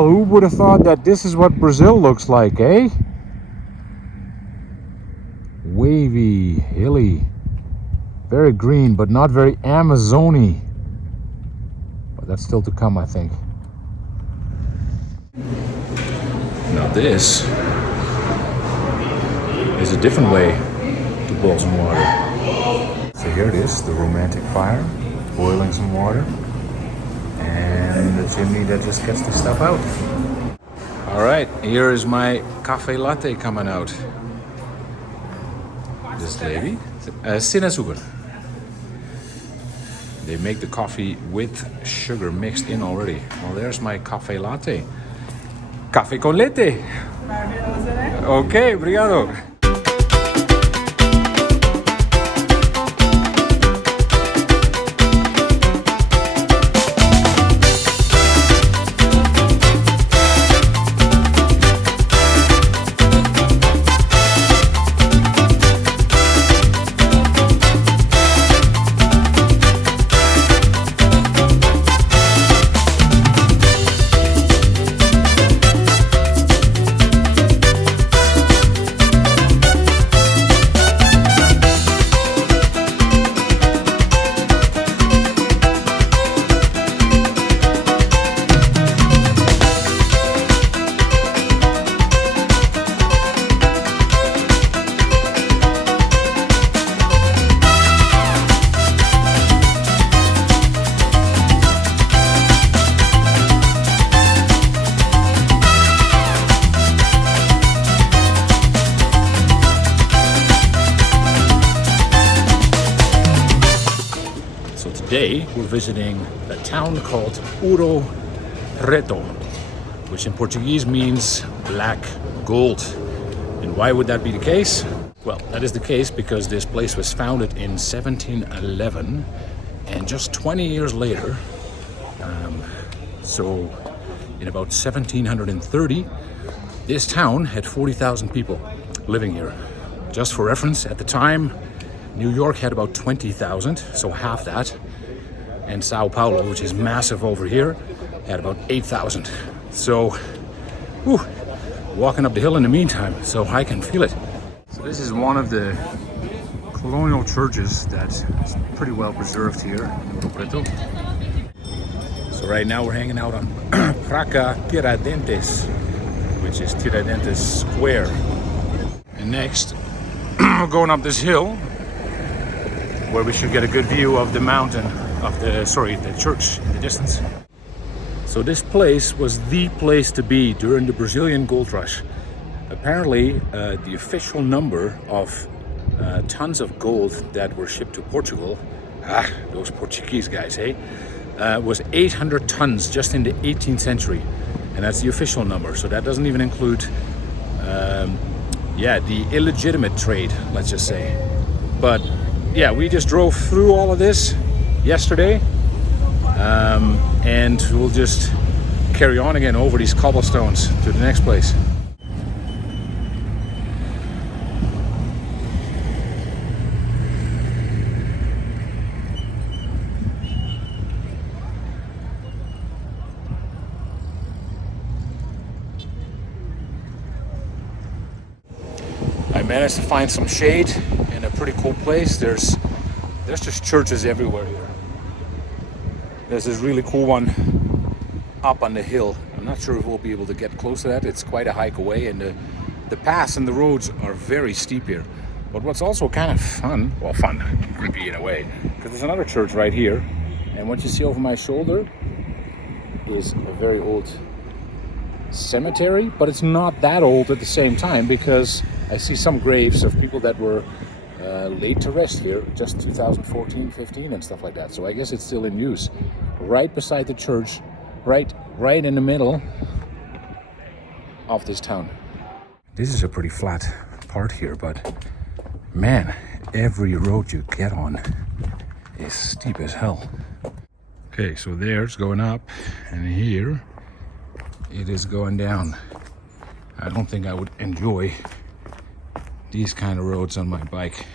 Well, who would have thought that this is what Brazil looks like, eh? Wavy, hilly, very green, but not very Amazon-y. But that's still to come, I think. Now this is a different way to boil some water. So here it is, the romantic fire, boiling some water, and the chimney that just gets the stuff out. All right, here is my cafe latte coming out. This lady, sem açúcar. They make the coffee with sugar mixed in already. Well, there's my cafe latte. Café con leite. Maravilhoso, né? Ok, obrigado. Today we're visiting a town called Ouro Preto, which in Portuguese means black gold. And why would that be the case? Well, that is the case because this place was founded in 1711, and just 20 years later, so in about 1730, this town had 40,000 people living here. Just for reference, at the time, New York had about 20,000, so half that. And Sao Paulo, which is massive over here, had about 8,000. So, whew, walking up the hill in the meantime, so I can feel it. So this is one of the colonial churches that's pretty well preserved here in Ouro Preto. So right now we're hanging out on Praça Tiradentes, which is Tiradentes Square. And next, we're going up this hill, where we should get a good view of the mountain, of the church in the distance. So this place was the place to be during the Brazilian gold rush. Apparently, the official number of tons of gold that were shipped to Portugal, those Portuguese guys, was 800 tons just in the 18th century. And that's the official number. So that doesn't even include, the illegitimate trade, let's just say. But yeah, we just drove through all of this yesterday, and we'll just carry on again over these cobblestones to the next place. I managed to find some shade in a pretty cool place. There's just churches everywhere here. There's this really cool one up on the hill. I'm not sure if we'll be able to get close to that. It's quite a hike away, and the paths and the roads are very steep here. But what's also kind of fun, creepy in a way, because there's another church right here, and what you see over my shoulder is a very old cemetery, but it's not that old at the same time, because I see some graves of people that were laid to rest here just 2014, 15 and stuff like that. So I guess it's still in use. Right beside the church, right in the middle of this town. This is a pretty flat part here, but man, every road you get on is steep as hell. Okay, so there's going up, and here it is going down. I don't think I would enjoy these kind of roads on my bike.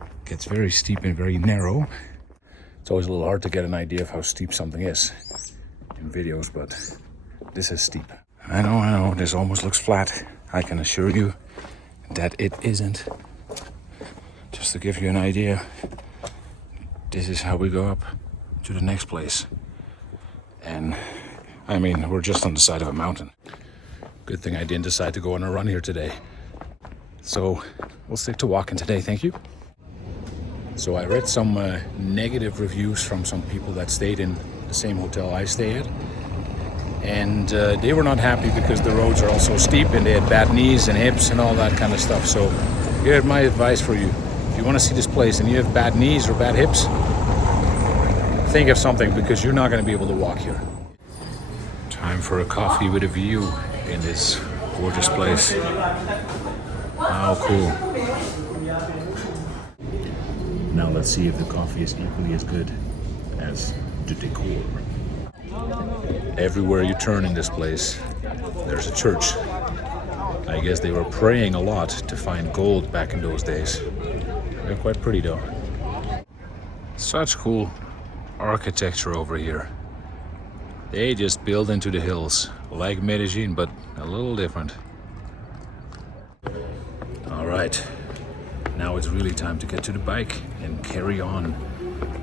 It gets very steep and very narrow. It's always a little hard to get an idea of how steep something is in videos, but This is steep. I know, this almost looks flat. I can assure you that it isn't. Just to give you an idea, this is how we go up to the next place. And I mean, we're just on the side of a mountain. Good thing I didn't decide to go on a run here today. So we'll stick to walking today, thank you. So I read some negative reviews from some people that stayed in the same hotel I stay at. And they were not happy because the roads are all so steep and they had bad knees and hips and all that kind of stuff. So here's my advice for you. If you want to see this place and you have bad knees or bad hips, think of something because you're not going to be able to walk here. Time for a coffee with a view in this gorgeous place. How cool. Now let's see if the coffee is equally as good as the decor. Everywhere you turn in this place, there's a church. I guess they were praying a lot to find gold back in those days. They're quite pretty though. Such cool architecture over here. They just build into the hills, like 𝐦𝐨𝐬𝐬𝐿, but a little different. All right, now it's really time to get to the bike and carry on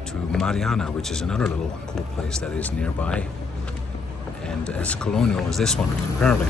to Mariana, which is another little cool place that is nearby and as colonial as this one, apparently.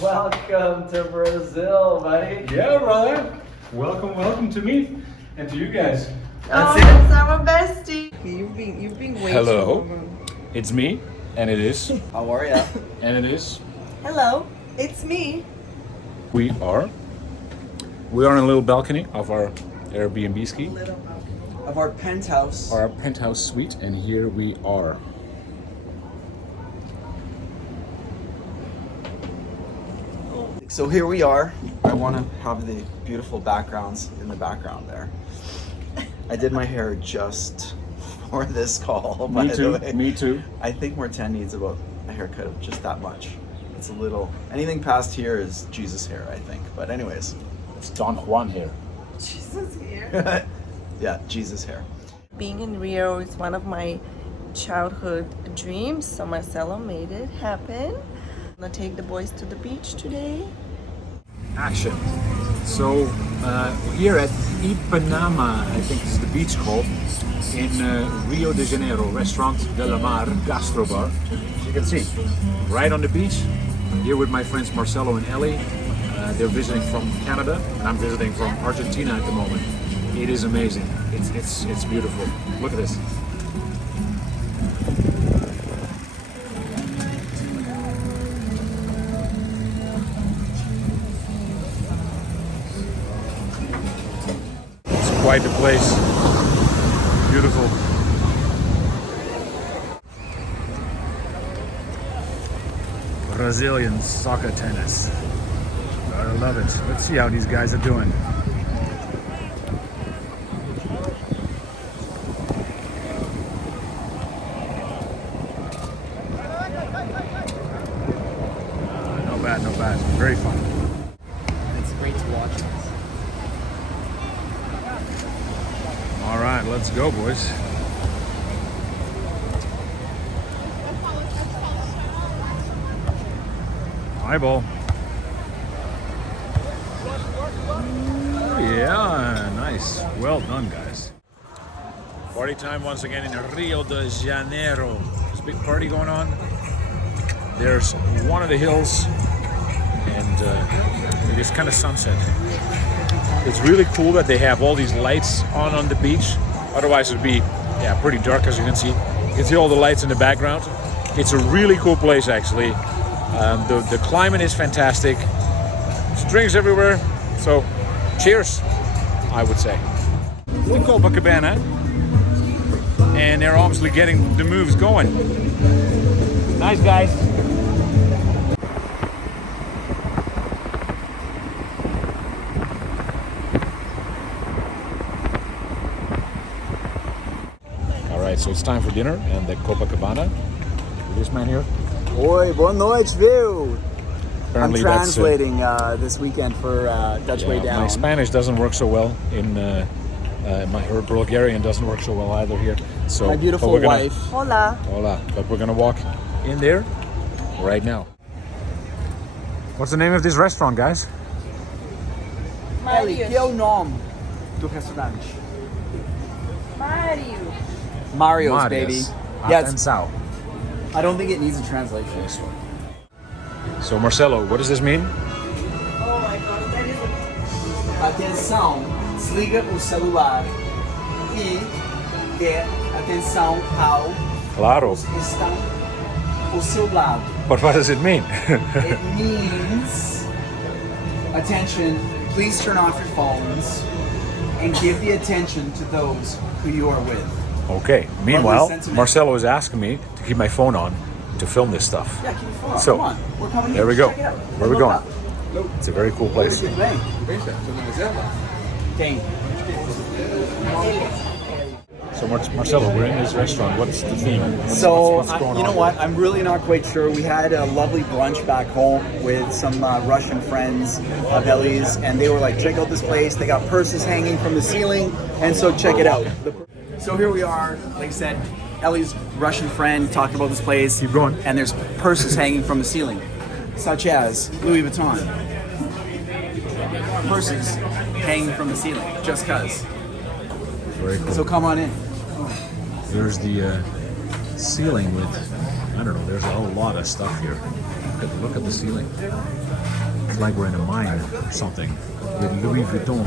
Welcome to Brazil, buddy. Yeah, brother. Welcome to me and to you guys. That's our bestie. You've been waiting. Hello. It's me, and it is. How are ya? And it is. Hello, it's me. We are on a little balcony of our Airbnb ski, Of our penthouse. our penthouse suite, and here we are. So here we are. I want to have the beautiful backgrounds in the background there. I did my hair just for this call, by the way. Me too. I think Martin needs about a haircut of just that much. It's a little, anything past here is Jesus hair, I think. But anyways. It's Don Juan here. Jesus here. Yeah, Jesus hair. Being in Rio is one of my childhood dreams, so Marcelo made it happen. I'm gonna take the boys to the beach today. Action. So here at 𝐼𝐴𝐻, I think is the beach called, in Rio de Janeiro, Restaurant de la Mar Gastrobar. As you can see, right on the beach. I'm here with my friends Marcelo and Ellie. They're visiting from Canada, and I'm visiting from Argentina at the moment. It is amazing. It's beautiful. Look at this. Quite a place. Beautiful. Brazilian soccer tennis. I love it. Let's see how these guys are doing. Not bad, not bad. Very fun. It's great to watch this. right, let's go, boys. Eyeball. Yeah, nice. Well done, guys. Party time once again in Rio de Janeiro. There's a big party going on. There's one of the hills, and it is kind of sunset. It's really cool that they have all these lights on the beach. Otherwise, it would be pretty dark, as you can see. You can see all the lights in the background. It's a really cool place, actually. The climate is fantastic. There's drinks everywhere. So, cheers, I would say. It's the Copacabana, and they're obviously getting the moves going. Nice, guys. All right, so it's time for dinner, and the Copacabana. This man here. Oi, boa noite, viu? I'm Apparently translating this weekend for Dutch Way Down. My Spanish doesn't work so well in my Bulgarian doesn't work so well either here. So my beautiful wife. Hola. Hola. But we're gonna walk in there right now. What's the name of this restaurant, guys? Ellie, que é o nome do restaurante? Mario. Mario's, baby. Yeah, Atenção. I don't think it needs a translation. So Marcelo, what does this mean? Oh my god, that is a... Atenção, desliga o celular e dê atenção ao Claro. estão ao seu lado. But what does it mean? It means, attention, please turn off your phones and give the attention to those who you are with. Okay. Meanwhile, sentiment. Marcelo is asking me to keep my phone on to film this stuff. Yeah, keep your phone on. So, Come on. We're coming there in. we go. Check it out. Where are we Look going? up. It's a very cool place. Tudo bem? Quem? So Marcelo, we're in this restaurant. What's the theme? What's going You know on? what? I'm really not quite sure. We had a lovely brunch back home with some Russian friends of Ellie's, and they were like, check out this place. They got purses hanging from the ceiling, and so check it out. So here we are, like I said, Ellie's Russian friend talked about this place. Keep going. And there's purses hanging from the ceiling, such as Louis Vuitton. Purses hanging from the ceiling, just cuz. Very cool. So come on in. There's the ceiling with, I don't know, there's a whole lot of stuff here. Look at the ceiling. It's like we're in a mine or something. With Louis Vuitton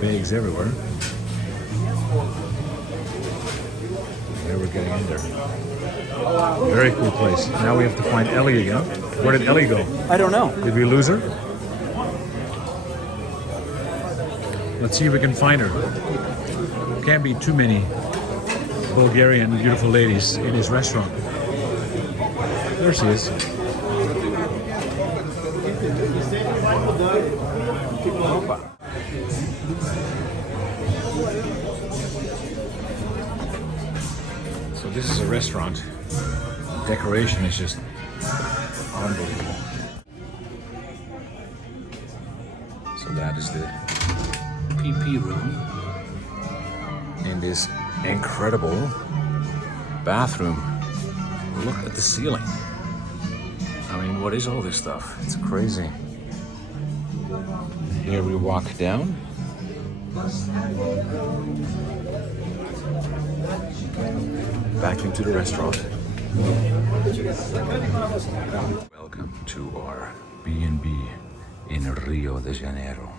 bags everywhere. There we're getting in there. Very cool place. Now we have to find Ellie again. Where did Ellie go? I don't know. Did we lose her? Let's see if we can find her. Can't be too many Bulgarian beautiful ladies in his restaurant. There she is. So this is a restaurant. Decoration is just unbelievable. So that is the PP room in this incredible bathroom. Look at the ceiling. I mean, what is all this stuff? It's crazy. Here we walk down. Back into the restaurant. Welcome to our B&B in Rio de Janeiro.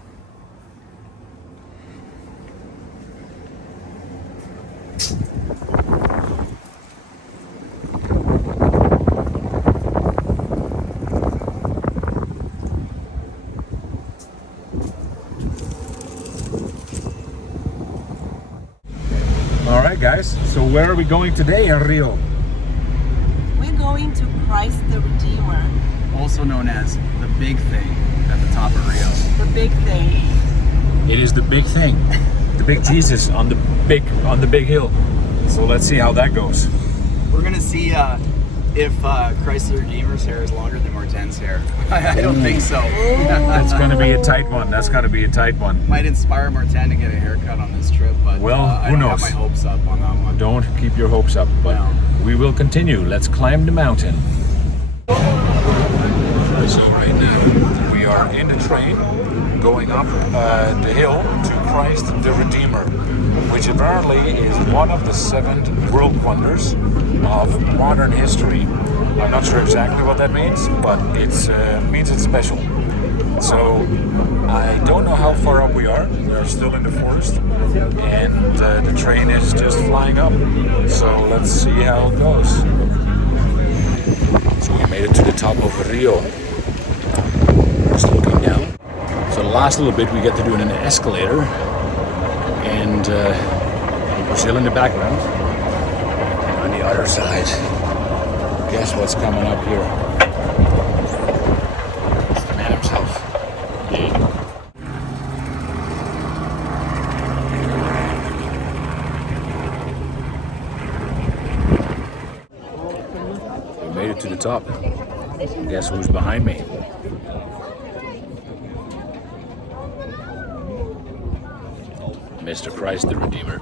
All right, guys. So where are we going today in Rio? We're going to Christ the Redeemer. Also known as the big thing at the top of Rio. The big thing. It is the big thing, the big Jesus on the big hill. So let's see how that goes. We're gonna see if Chrysler Redeemer's hair is longer than Morten's hair. I don't think so. That's going to be a tight one. That's going to be a tight one. Might inspire Morten to get a haircut on this trip, but Well, I who don't knows? have my hopes up on that one. Don't keep your hopes up, but No. we will continue. Let's climb the mountain. So right now we are in the train going up the hill to Christ the Redeemer, which apparently is one of the 7 world wonders of modern history. I'm not sure exactly what that means, but it means it's special. So I don't know how far up we are. We are still in the forest, and the train is just flying up. So let's see how it goes. So we made it to the top of Rio. Just looking down. So the last little bit we get to do in an escalator, and Brazil in the background. And on the other side, guess what's coming up here? It's the man himself. Yeah. We made it to the top. Guess who's behind me? Mr. Christ the Redeemer.